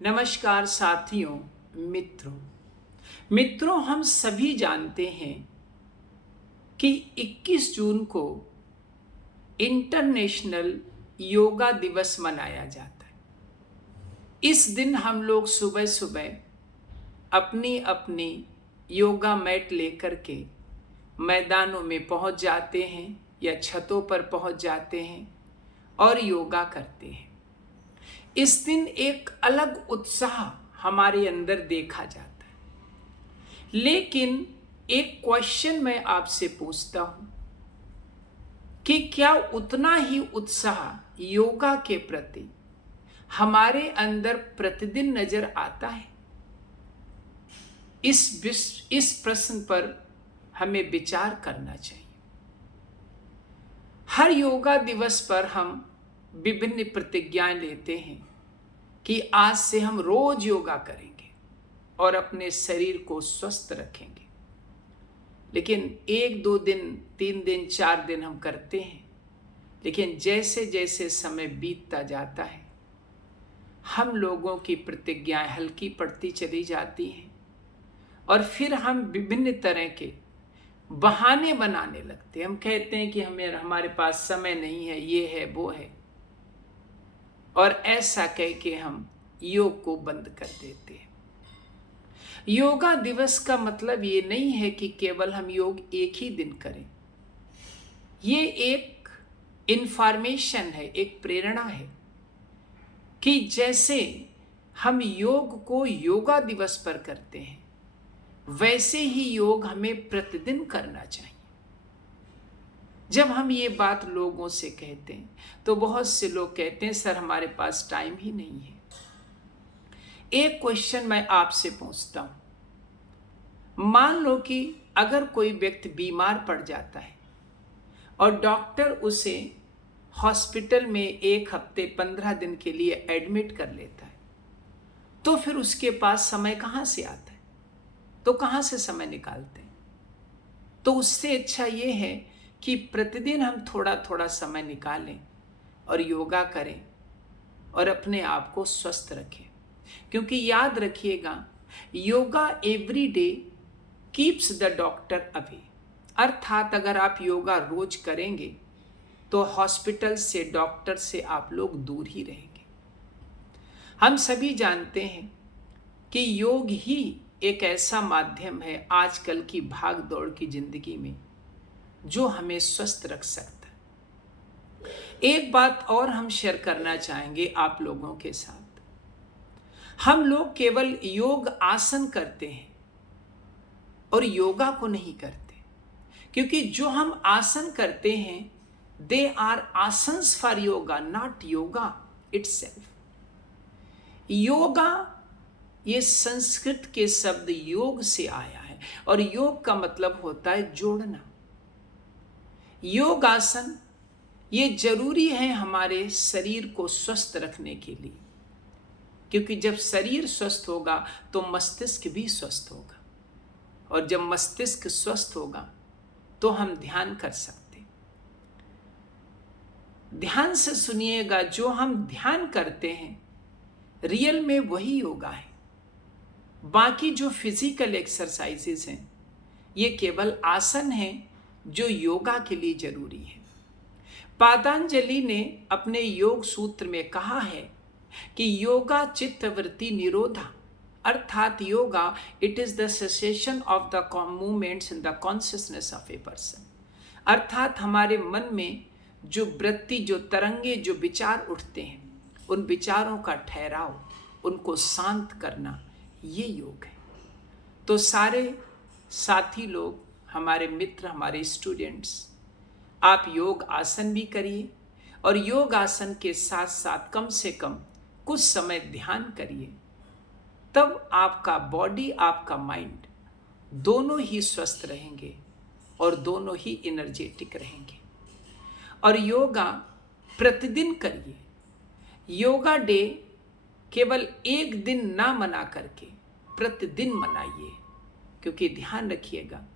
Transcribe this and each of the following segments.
नमस्कार साथियों, मित्रों हम सभी जानते हैं कि 21 जून को इंटरनेशनल योगा दिवस मनाया जाता है। इस दिन हम लोग सुबह सुबह अपनी अपनी योगा मैट लेकर के मैदानों में पहुंच जाते हैं या छतों पर पहुंच जाते हैं और योगा करते हैं। इस दिन एक अलग उत्साह हमारे अंदर देखा जाता है। लेकिन एक क्वेश्चन मैं आपसे पूछता हूं कि क्या उतना ही उत्साह योगा के प्रति हमारे अंदर प्रतिदिन नजर आता है? इस प्रश्न पर हमें विचार करना चाहिए। हर योगा दिवस पर हम विभिन्न प्रतिज्ञाएं लेते हैं कि आज से हम रोज योगा करेंगे और अपने शरीर को स्वस्थ रखेंगे। लेकिन 1-2 दिन, 3 दिन, 4 दिन हम करते हैं, लेकिन जैसे जैसे समय बीतता जाता है हम लोगों की प्रतिज्ञाएं हल्की पड़ती चली जाती हैं और फिर हम विभिन्न तरह के बहाने बनाने लगते हैं। हम कहते हैं कि हमारे पास समय नहीं है, ये है, वो है, और ऐसा कह के हम योग को बंद कर देते हैं। योगा दिवस का मतलब ये नहीं है कि केवल हम योग एक ही दिन करें। ये एक इंफॉर्मेशन है, एक प्रेरणा है कि जैसे हम योग को योगा दिवस पर करते हैं वैसे ही योग हमें प्रतिदिन करना चाहिए। जब हम ये बात लोगों से कहते हैं तो बहुत से लोग कहते हैं सर हमारे पास टाइम ही नहीं है। एक क्वेश्चन मैं आपसे पूछता हूं, मान लो कि अगर कोई व्यक्ति बीमार पड़ जाता है और डॉक्टर उसे हॉस्पिटल में 1 हफ्ते 15 दिन के लिए एडमिट कर लेता है, तो फिर उसके पास समय कहाँ से आता है? तो कहाँ से समय निकालते हैं? तो उससे अच्छा ये है कि प्रतिदिन हम थोड़ा थोड़ा समय निकालें और योगा करें और अपने आप को स्वस्थ रखें। क्योंकि याद रखिएगा, yoga every day keeps the doctor away. अर्थात अगर आप योगा रोज करेंगे तो हॉस्पिटल से, डॉक्टर से आप लोग दूर ही रहेंगे। हम सभी जानते हैं कि योग ही एक ऐसा माध्यम है आजकल की भाग दौड़ की जिंदगी में जो हमें स्वस्थ रख सकता है। एक बात और हम शेयर करना चाहेंगे आप लोगों के साथ। हम लोग केवल योग आसन करते हैं और योगा को नहीं करते, क्योंकि जो हम आसन करते हैं they are asans for yoga, not yoga itself. Yoga ये संस्कृत के शब्द योग से आया है और योग का मतलब होता है जोड़ना। योग आसन ये जरूरी है हमारे शरीर को स्वस्थ रखने के लिए, क्योंकि जब शरीर स्वस्थ होगा तो मस्तिष्क भी स्वस्थ होगा, और जब मस्तिष्क स्वस्थ होगा तो हम ध्यान कर सकते हैं। ध्यान से सुनिएगा, जो हम ध्यान करते हैं रियल में वही योगा है। बाकी जो फिजिकल एक्सरसाइजेस हैं ये केवल आसन हैं जो योगा के लिए जरूरी है। पतंजलि ने अपने योग सूत्र में कहा है कि योगा चित्तवृत्ति निरोधा, अर्थात yoga it is the cessation of the movements in the consciousness of a person. अर्थात हमारे मन में जो वृत्ति, जो तरंगे, जो विचार उठते हैं उन विचारों का ठहराव, उनको शांत करना, ये योग है। तो सारे साथी लोग, हमारे मित्र, हमारे स्टूडेंट्स, आप योग आसन भी करिए और योग आसन के साथ साथ कम से कम कुछ समय ध्यान करिए। तब आपका बॉडी, आपका माइंड दोनों ही स्वस्थ रहेंगे और दोनों ही एनर्जेटिक रहेंगे। और योगा प्रतिदिन करिए। योगा डे केवल एक दिन ना मना करके प्रतिदिन मनाइए, क्योंकि ध्यान रखिएगा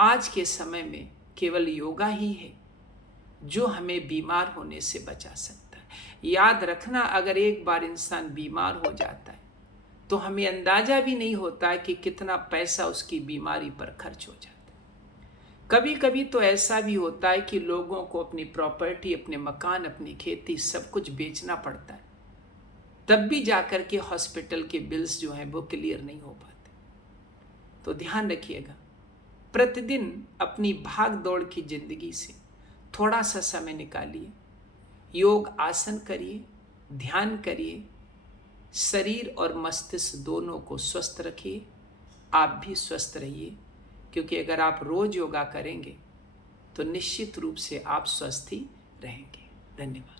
आज के समय में केवल योगा ही है जो हमें बीमार होने से बचा सकता है। है। याद रखना, अगर एक बार इंसान बीमार हो जाता है तो हमें अंदाजा भी नहीं होता है कि कितना पैसा उसकी बीमारी पर खर्च हो जाता है। कभी कभी तो ऐसा भी होता है कि लोगों को अपनी प्रॉपर्टी, अपने मकान, अपनी खेती सब कुछ बेचना पड़ता है, तब भी जाकर के हॉस्पिटल के बिल्स जो हैं वो क्लियर नहीं हो पाते। तो ध्यान रखिएगा, प्रतिदिन अपनी भाग दौड़ की जिंदगी से थोड़ा सा समय निकालिए, योग आसन करिए, ध्यान करिए, शरीर और मस्तिष्क दोनों को स्वस्थ रखिए। आप भी स्वस्थ रहिए, क्योंकि अगर आप रोज योगा करेंगे तो निश्चित रूप से आप स्वस्थ ही रहेंगे। धन्यवाद।